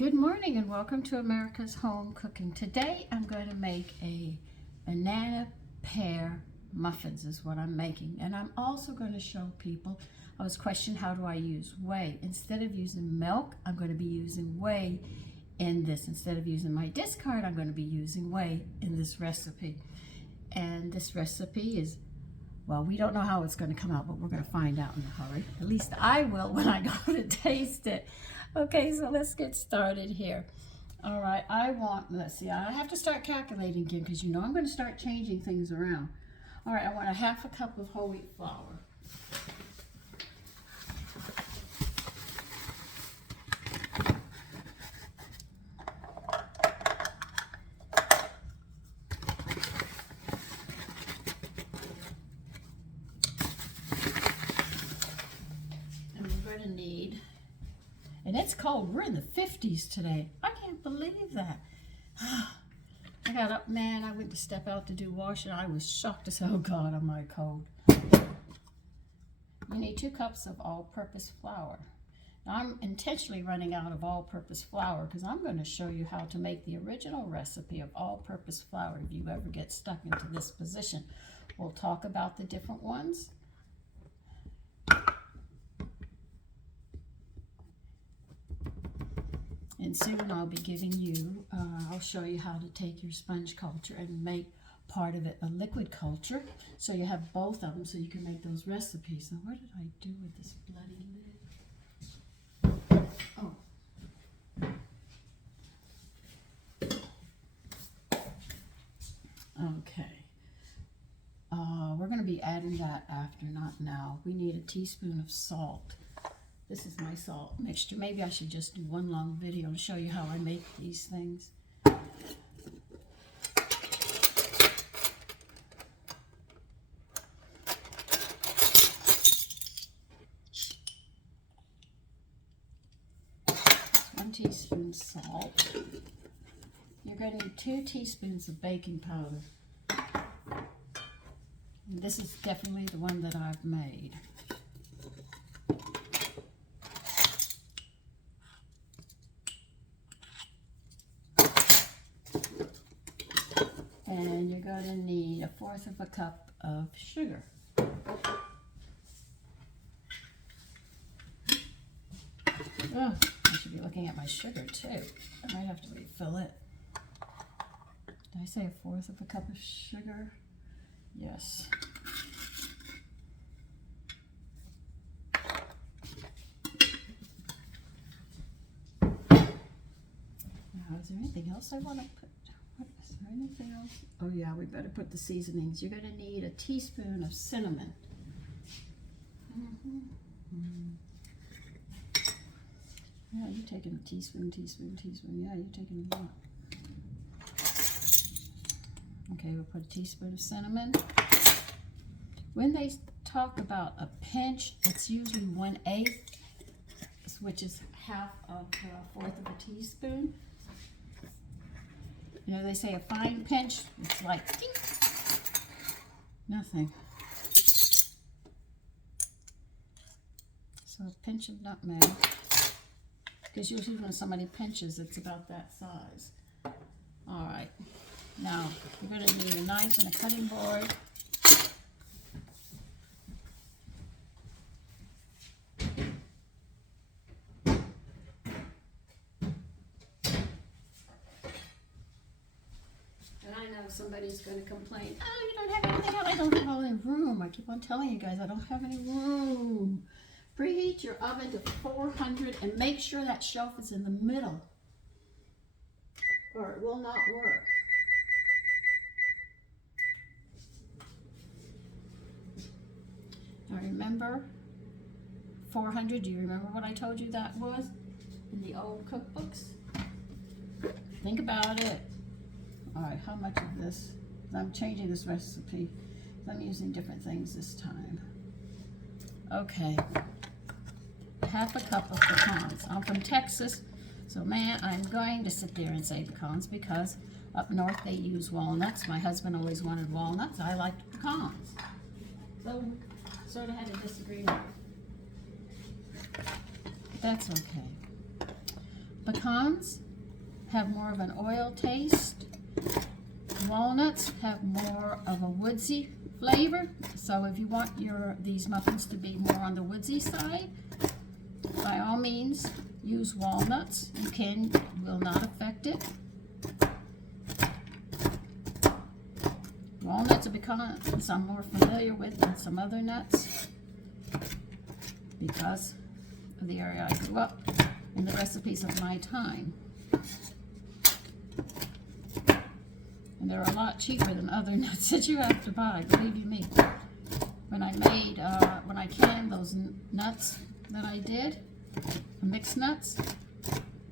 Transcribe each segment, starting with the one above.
Good morning and welcome to America's Home Cooking. Today I'm going to make a banana pear muffins is what I'm making. And I'm also going to show people, I was questioned how do I use whey. Instead of using milk, I'm going to be using whey in this. Instead of using my discard, I'm going to be using whey in this recipe. And this recipe is, well, we don't know how it's going to come out, but we're going to find out in a hurry. At least I will when I go to taste it. Okay, so let's get started here. All right, let's see, I have to start calculating again because you know I'm going to start changing things around. All right, I want a half a cup of whole wheat flour. And we're going to need, and it's cold. We're in the 50s today. I can't believe that. I got up, man. I went to step out to do washing. I was shocked as hell. God, am I cold. You need 2 cups of all-purpose flour. Now, I'm intentionally running out of all-purpose flour because I'm going to show you how to make the original recipe of all-purpose flour if you ever get stuck into this position. We'll talk about the different ones. And soon I'll be giving you, I'll show you how to take your sponge culture and make part of it a liquid culture. So you have both of them so you can make those recipes. Now what did I do with this bloody lid? Oh. Okay. We're going to be adding that after, not now. We need a teaspoon of salt. This is my salt mixture. Maybe I should just do one long video and show you how I make these things. That's 1 teaspoon salt. You're going to need 2 teaspoons of baking powder. And this is definitely the one that I've made. And you're going to need 1/4 of a cup of sugar. Oh, I should be looking at my sugar too. I might have to refill it. Did I say 1/4 of a cup of sugar? Yes. Now, is there anything else I want to put? Is there anything else? Oh yeah, we better put the seasonings. You're going to need a teaspoon of cinnamon. Yeah, you're taking a teaspoon. Yeah, you're taking a lot. Okay, we'll put a teaspoon of cinnamon. When they talk about a pinch, it's usually 1/8, which is half of 1/4 of a teaspoon. You know, they say a fine pinch, it's like, ding, nothing. So a pinch of nutmeg, because usually when somebody pinches, it's about that size. All right, now you're going to need a knife and a cutting board. Somebody's going to complain, oh, you don't have anything else. I don't have any room. I keep on telling you guys, I don't have any room. Preheat your oven to 400 and make sure that shelf is in the middle or it will not work. Now remember, 400, do you remember what I told you that was in the old cookbooks? Think about it. All right, how much of this? I'm changing this recipe. I'm using different things this time. Okay, 1/2 cup of pecans. I'm from Texas, so man, I'm going to sit there and say pecans because up north they use walnuts. My husband always wanted walnuts. I liked pecans. So, sort of had a disagreement. That's okay. Pecans have more of an oil taste. Walnuts have more of a woodsy flavor. So if you want these muffins to be more on the woodsy side, by all means use walnuts. Will not affect it. Walnuts and pecans I'm more familiar with than some other nuts because of the area I grew up and the recipes of my time. And they're a lot cheaper than other nuts that you have to buy, believe you me. When I canned those nuts that I did, the mixed nuts,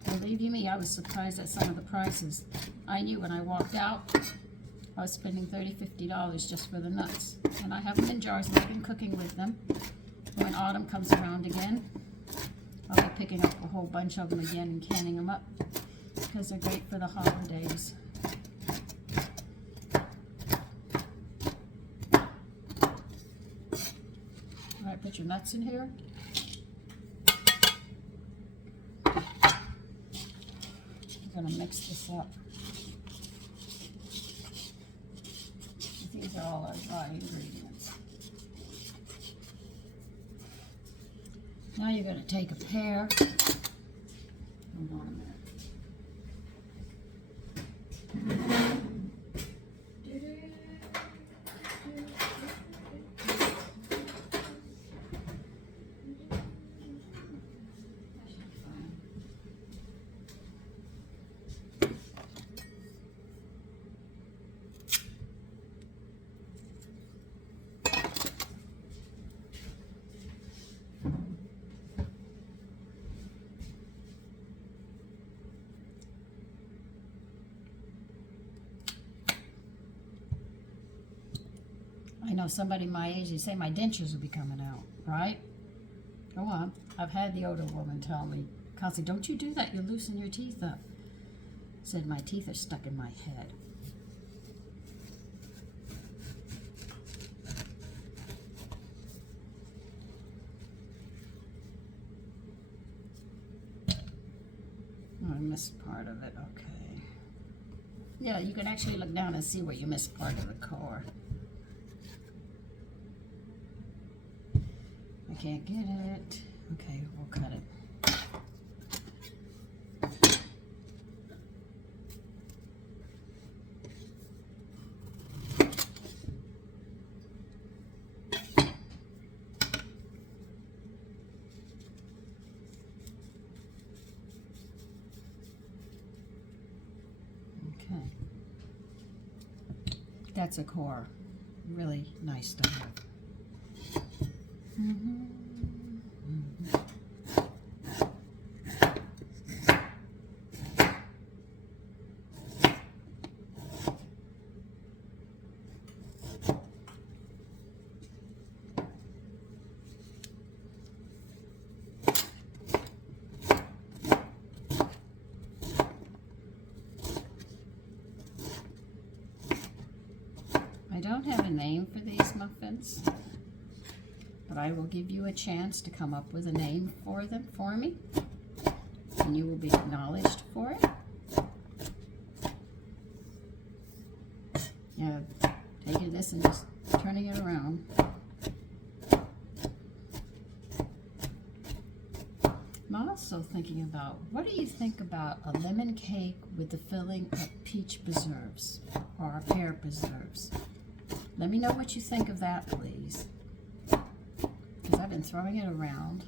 believe you me, I was surprised at some of the prices. I knew when I walked out, I was spending $30, $50 just for the nuts. And I have them in jars and I've been cooking with them. When autumn comes around again, I'll be picking up a whole bunch of them again and canning them up because they're great for the holidays. All right, put your nuts in here. I'm gonna mix this up. These are all our dry ingredients. Now you're going to take a pear. Hold on a minute. I know somebody my age, they say my dentures will be coming out, right? Go on. I've had the older woman tell me, constantly, don't you do that, you'll loosen your teeth up. Said my teeth are stuck in my head. Oh, I missed part of it, okay. Yeah, you can actually look down and see where you missed part of the core. I can't get it. Okay, we'll cut it. Okay. That's a core. Really nice to have. I don't have a name for these muffins, but I will give you a chance to come up with a name for them for me, and you will be acknowledged for it. Yeah, taking this and just turning it around. I'm also thinking about, what do you think about a lemon cake with the filling of peach preserves or pear preserves? Let me know what you think of that, please. Because I've been throwing it around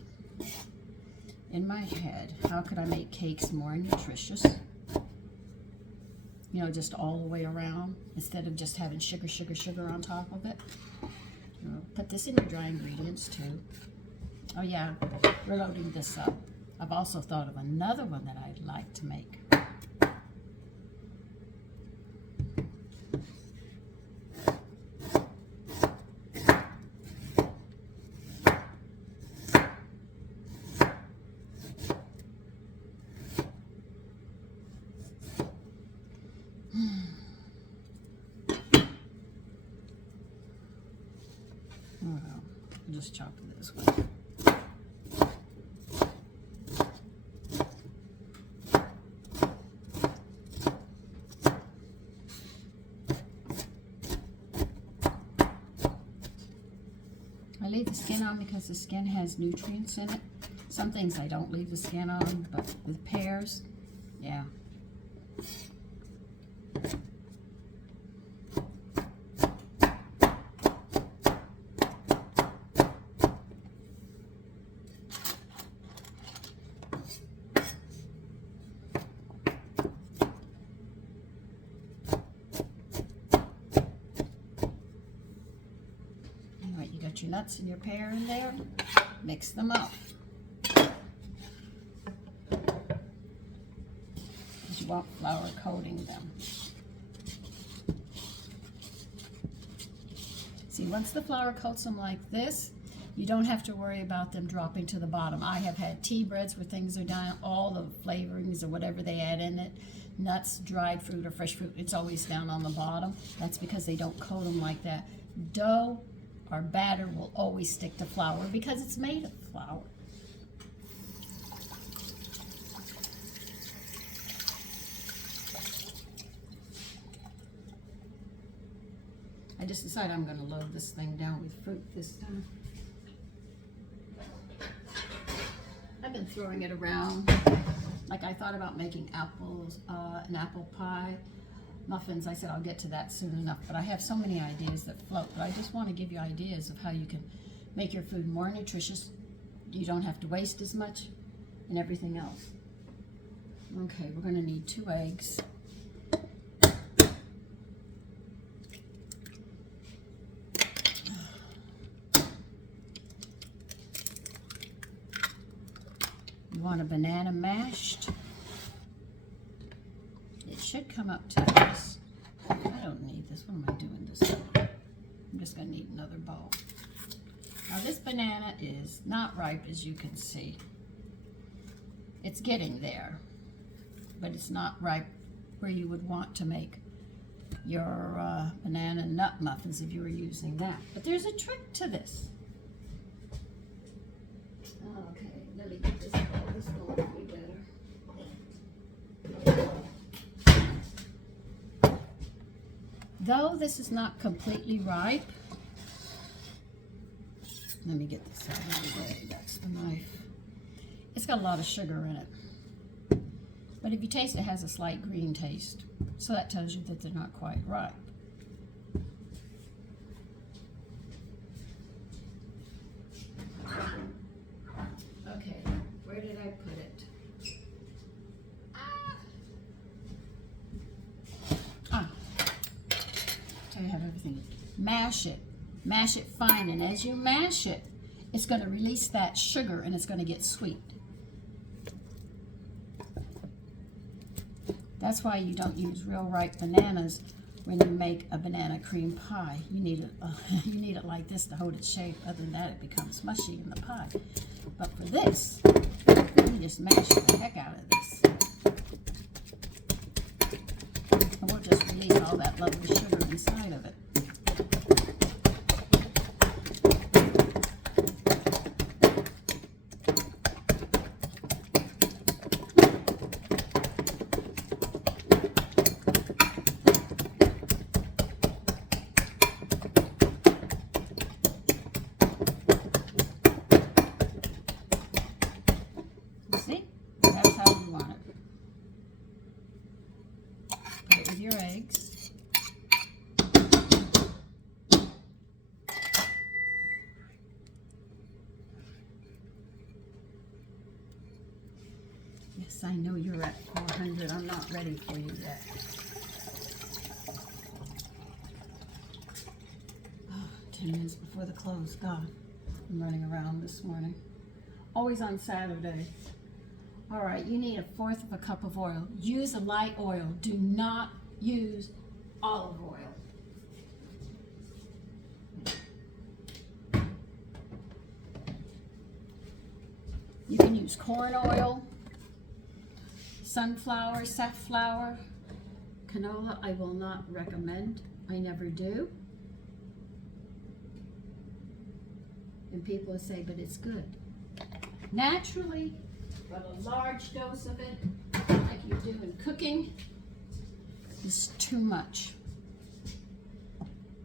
in my head. How could I make cakes more nutritious? You know, just all the way around, instead of just having sugar, sugar, sugar on top of it. You know, put this in your dry ingredients too. Oh yeah, we're loading this up. I've also thought of another one that I'd like to make. I'll just chop it this way. leave the skin on because the skin has nutrients in it. Some things I don't leave the skin on, but with pears, yeah. You got your nuts and your pear in there. Mix them up. You want flour coating them. See, once the flour coats them like this, you don't have to worry about them dropping to the bottom. I have had tea breads where things are down, all the flavorings or whatever they add in it, nuts, dried fruit, or fresh fruit, it's always down on the bottom. That's because they don't coat them like that. Dough or batter will always stick to flour because it's made of flour. I just decided I'm going to load this thing down with fruit this time. I've been throwing it around. Like I thought about making apples, an apple pie, muffins. I said I'll get to that soon enough, but I have so many ideas that float. But I just want to give you ideas of how you can make your food more nutritious. You don't have to waste as much and everything else. Okay, we're going to need 2 eggs. You want a banana mashed. It should come up to this. I don't need this. What am I doing this for? I'm just going to need another bowl. Now this banana is not ripe, as you can see. It's getting there, but it's not ripe where you would want to make your banana nut muffins if you were using that. But there's a trick to this. Okay, let me get this bowl. This bowl will be better. Though this is not completely ripe, let me get this out of the way. That's the knife. It's got a lot of sugar in it. But if you taste it, it has a slight green taste. So that tells you that they're not quite ripe. Okay, where did I put it? So you have everything. Mash it. Mash it fine, and as you mash it, it's going to release that sugar and it's going to get sweet. That's why you don't use real ripe bananas when you make a banana cream pie. You need it like this to hold its shape. Other than that, it becomes mushy in the pie. But for this, you just mash the heck out of this. And we'll just release all that lovely sugar inside of it. See? That's how you want it. Put it with your eggs. Yes, I know you're at 400. I'm not ready for you yet. Oh, 10 minutes before the close. God, I'm running around this morning. Always on Saturday. All right, you need 1/4 cup of oil. Use a light oil. Do not use olive oil. You can use corn oil, sunflower, safflower, canola. I will not recommend. I never do. And people say, but it's good. Naturally, but a large dose of it, like you do in cooking, is too much.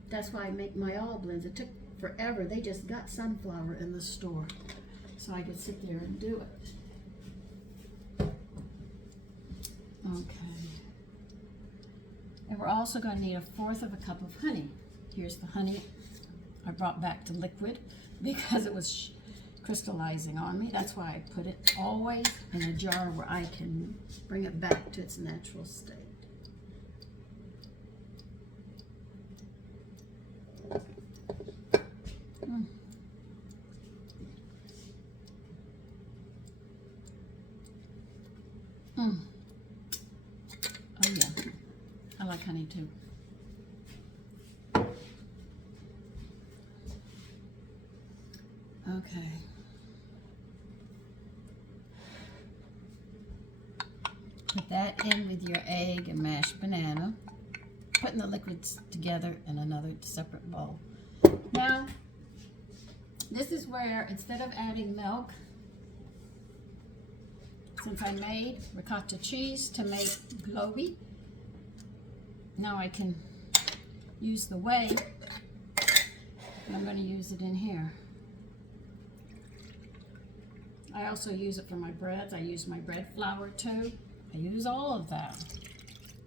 That's why I make my oil blends. It took forever. They just got sunflower in the store, so I could sit there and do it. Okay. And we're also going to need 1/4 of a cup of honey. Here's the honey I brought back to liquid because it was crystallizing on me. That's why I put it always in a jar where I can bring it back to its natural state. Oh yeah, I like honey too. Okay. Put that in with your egg and mashed banana. Putting the liquids together in another separate bowl. Now, this is where instead of adding milk, since I made ricotta cheese to make globy, now I can use the whey, and I'm going to use it in here. I also use it for my breads. I use my bread flour too. I use all of that.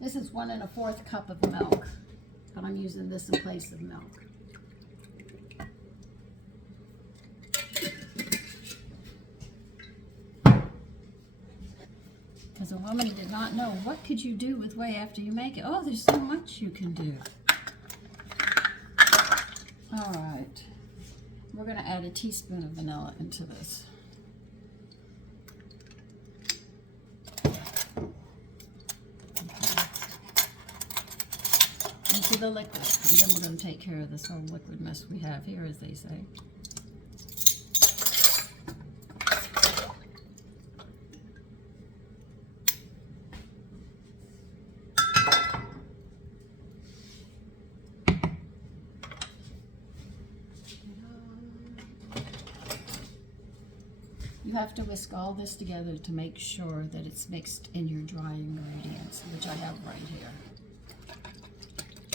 This is 1 1/4 cup of milk, but I'm using this in place of milk. Because a woman did not know, what could you do with whey after you make it? Oh, there's so much you can do. All right, we're going to add a teaspoon of vanilla into this. Into the liquid, and then we're going to take care of this whole liquid mess we have here, as they say. You have to whisk all this together to make sure that it's mixed in your dry ingredients, which I have right here.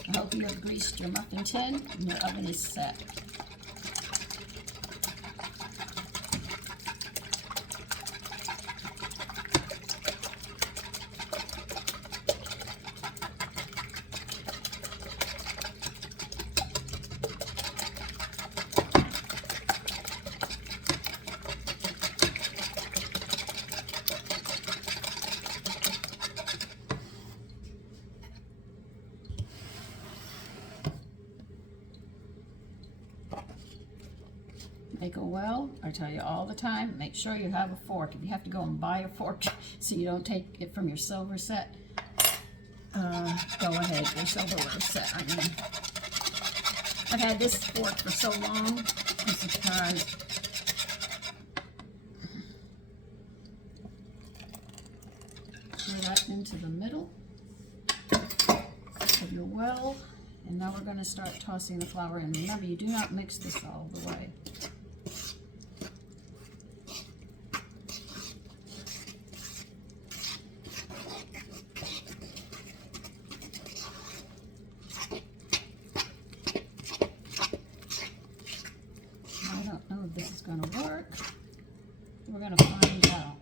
I hope you have greased your muffin tin and your oven is set. Make a well, I tell you all the time, make sure you have a fork. If you have to go and buy a fork so you don't take it from your silver set, go ahead, your silverware set, I mean. I've had this fork for so long, I'm surprised. Pour that into the middle of your well, and now we're going to start tossing the flour in. Remember, you do not mix this all the way. This is going to work. We're going to find out.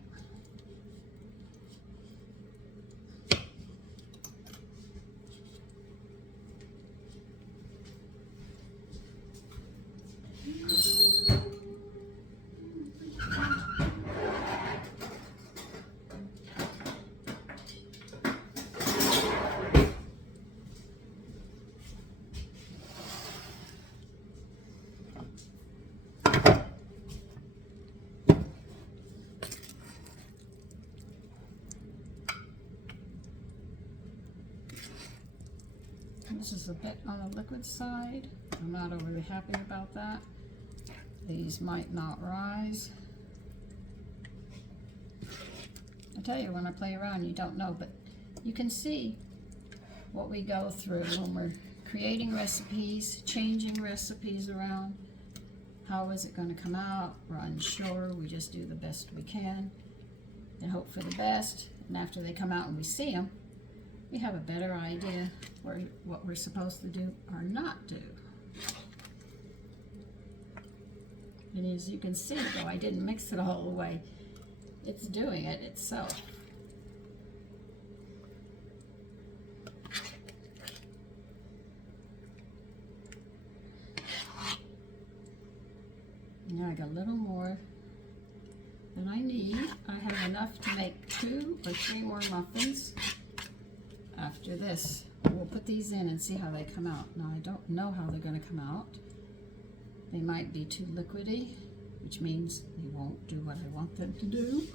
This is a bit on the liquid side. I'm not overly happy about that. These might not rise. I tell you, when I play around, you don't know, but you can see what we go through when we're creating recipes, changing recipes around. How is it going to come out? We're unsure. We just do the best we can and hope for the best. And after they come out and we see them, we have a better idea what we're supposed to do or not do. And as you can see, though I didn't mix it all the way, it's doing it itself. Now I got a little more than I need. I have enough to make 2 or 3 more muffins after this. We'll put these in and see how they come out. Now I don't know how they're going to come out. They might be too liquidy, which means they won't do what I want them to do.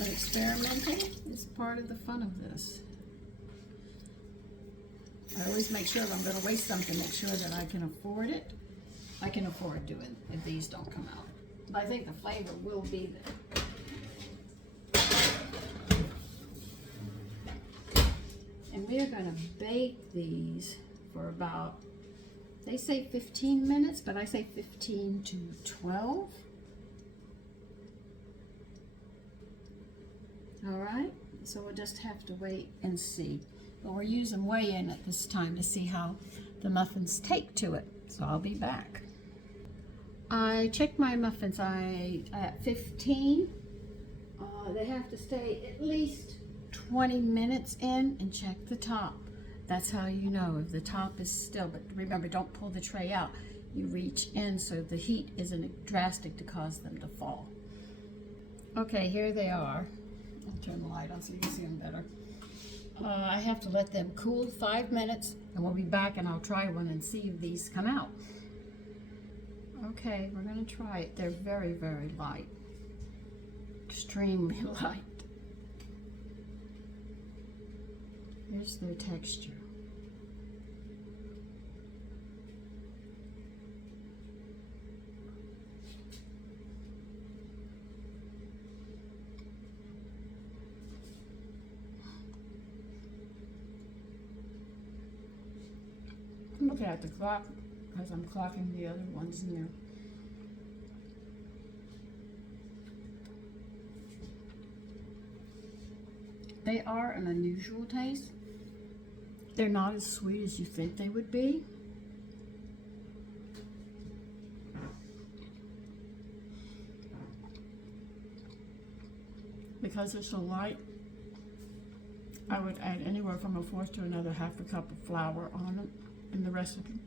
But experimenting is part of the fun of this. I always make sure if I'm going to waste something, make sure that I can afford it. I can afford doing if these don't come out. But I think the flavor will be there. And we are going to bake these for about, they say 15 minutes, but I say 15 to 12. All right, so we'll just have to wait and see. But we're using weigh-in at this time to see how the muffins take to it. So I'll be back. I checked my muffins at 15. They have to stay at least 20 minutes in, and check the top. That's how you know if the top is still, but remember, don't pull the tray out. You reach in so the heat isn't drastic to cause them to fall. Okay, here they are. I'll turn the light on so you can see them better. I have to let them cool 5 minutes, and we'll be back and I'll try one and see if these come out. Okay, we're going to try it. They're very, very light. Extremely light. Here's their texture. I'm looking at the clock because I'm clocking the other ones in there. They are an unusual taste. They're not as sweet as you think they would be. Because they're so light, I would add anywhere from 1/4 to another 1/2 cup of flour on them in the recipe.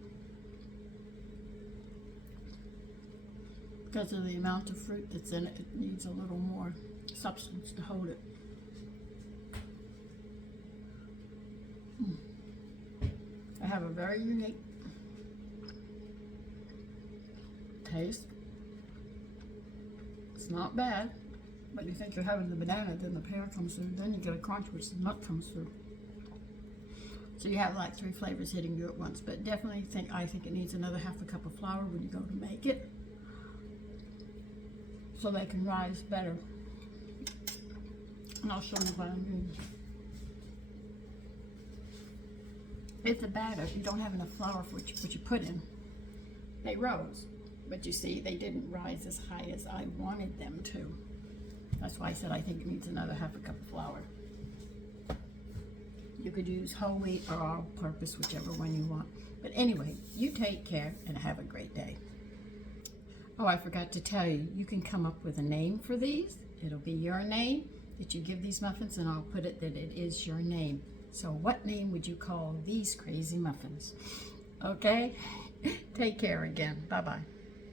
Because of the amount of fruit that's in it, it needs a little more substance to hold it. I have a very unique taste. It's not bad, but you think you're having the banana, then the pear comes through, then you get a crunch which the nut comes through. So you have like 3 flavors hitting you at once, but definitely I think it needs another 1/2 cup of flour when you go to make it, so they can rise better. And I'll show you what I'm doing. If the batter, if you don't have enough flour for what you put in, they rose. But you see, they didn't rise as high as I wanted them to. That's why I said I think it needs another 1/2 cup of flour. You could use whole wheat or all-purpose, whichever one you want. But anyway, you take care and have a great day. Oh, I forgot to tell you, you can come up with a name for these. It'll be your name that you give these muffins, and I'll put it that it is your name. So what name would you call these crazy muffins? Okay? Take care again. Bye-bye.